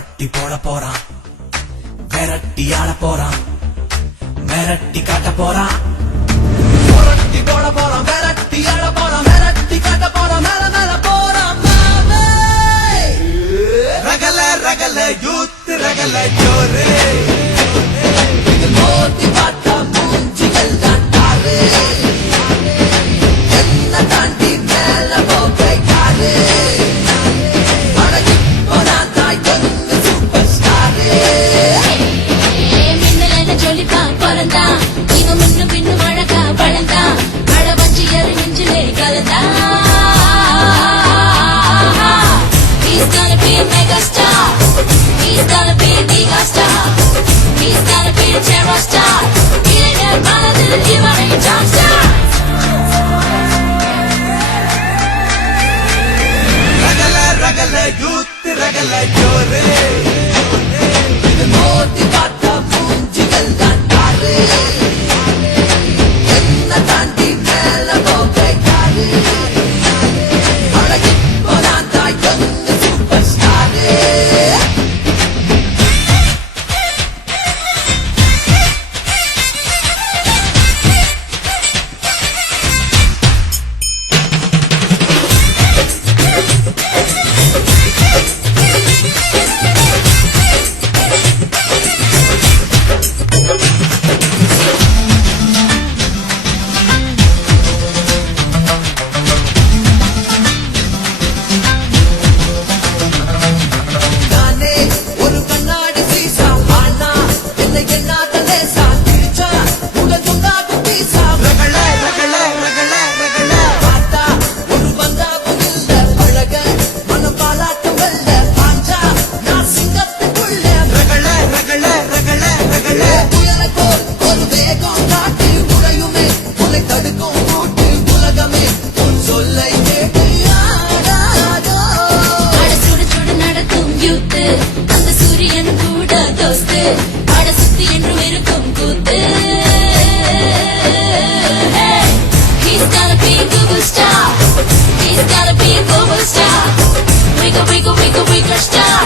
புரட்டி போட போறான், விரட்டி ஆட போறான், மிரட்டி காட்ட போறான். புரட்டி போட போறான், விரட்டி ஆட போறான், மிரட்டி காட்ட போறான், மேல மேல போறான். ரகல ரகல யூத் ரகல ஜோரே, மோதி பார்த்தா மூஞ்சிகள் தாட்டாரு, என்ன தாண்டி மேல போக யாரு, அழகிப்போதான் தாய் தொங்கு சூப்பர் ஸ்டாரு. மின்னல ஜொலிப்பா பிறந்தா, இவன் முன்னும் பின்னும் அழகா வளர்ந்தா, அழ வஞ்சி எரு நெஞ்சிலே கலந்தா. He's gonna be a mega star, he's gonna be a mega star, he's gonna be a terror star, millionaire மனதில் இவனை top star. ரகல ரகல யூத் ரகல ஜோரே, மோதி பார்த்தா மூஞ்சிகள் தாட்டாரு, என்ன தாண்டி மேல போக யாரு, அழகிப்போதான் தாய் தொங்கு சூப்பர் ஸ்டாரு. நானே ஒரு கண்ணாடி சீசா, ஆனா என்னை எண்ணாத லேசா, கிழிச்சா உடல் துண்டாகும் பீசா. ரகல ரகல ரகல ரகல பார்த்தா ஒரு பந்தாவும் இல்ல, பழக மனம் பாலாட்டம் வெல்ல, பாஞ்சா நான் சிங்கத்துக்குள்ள. ரகல ரகல ரகல ரகல புயலை போல் ஒரு வேகம் காட்டி, உடையுமே உன்னை தடுக்கும் கூட்டு, உலகமே உன் சொல்லை கேட்டு ஆடாதோ. அட சுடு சுடு நடக்கும் youth, அந்த சூரியன் கூட தோஸ்து, அட சுத்தி என்றும் இருக்கும் கூத்து. Hey, he's gonna be a global star, he's gonna be a global star, wiggle wiggle wiggle wiggle star,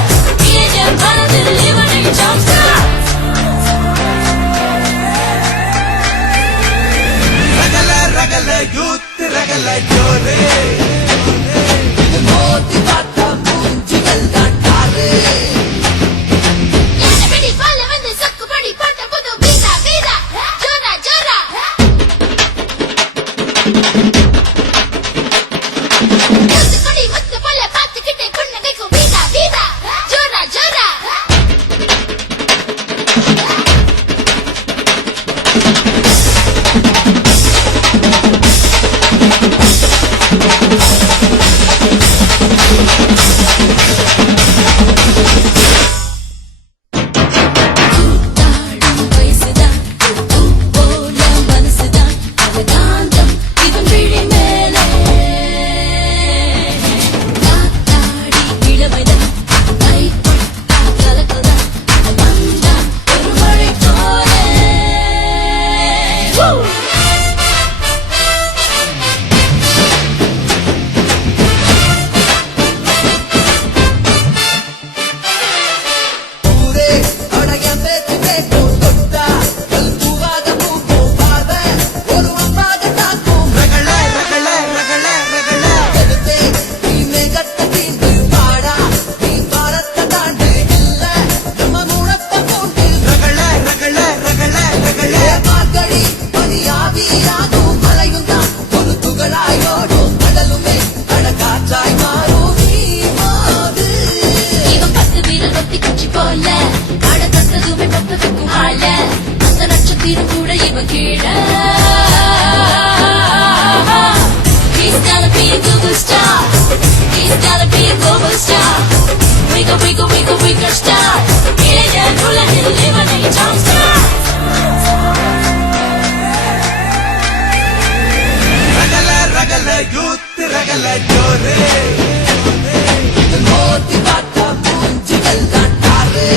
millionaire மனதில் இவனை top star. ரகல ரகல யூத் ரகல ஜோரே, மோதி பார்த்தா மூஞ்சிகள் தாட்டாரு. என்னபடி பால வந்து சொக்குபடி போட்ட புது வீரா வீரா, ஜோரா ஜோரா. முத்துக்கொடி முத்து போல பார்த்துக்கிட்டே புன்னகைக்கும் வீரா வீரா, ஜோரா ஜோரா. கூத்தாடும் வயசுதான், பூ போல மனசுதான், அவகாந்தம் இவன் விழி மேலே. காத்தாடி இளமைதான், கைப்பட்டா கலக்கல்தான், வந்தான் ஒரு மழை போலே. ஊரே அடைய பேச்சு கேட்கும், தொட்டா கல் பூவாக பூக்கும், பார்வை ஒரு அம்பாக தாக்கும். ரகல ரகல ரகல ரகல எடுத்தே நீ மேகத்த தீண்டு, பாடா நீ பாரத்த தாண்டு, இல்ல நம்ம மூடத்த பூண்டு. ரகல ரகல ரகல ரகல மார்கழி பனியாவியாகும், மலையும் தான் ஒரு துகளாயோடும், கடலுமே கடற்காற்றாய் மாறும் நீ மாறு. இவன் 10 வீரல் ஒத்தி குச்சி போல, அட தந்ததுமே பத்த வைக்கும் ஆள, அந்த நட்சத்திரம் கூட இவன் கீழ. He's gonna be a global star, he's gonna be a global star, wiggle wiggle wiggle wiggle star, millionaire உலகில் இவனை top star. ரகல ரகல யூத் ரகல ஜோரே, மோதி பார்த்தா மூஞ்சிகள் தாட்டாரு.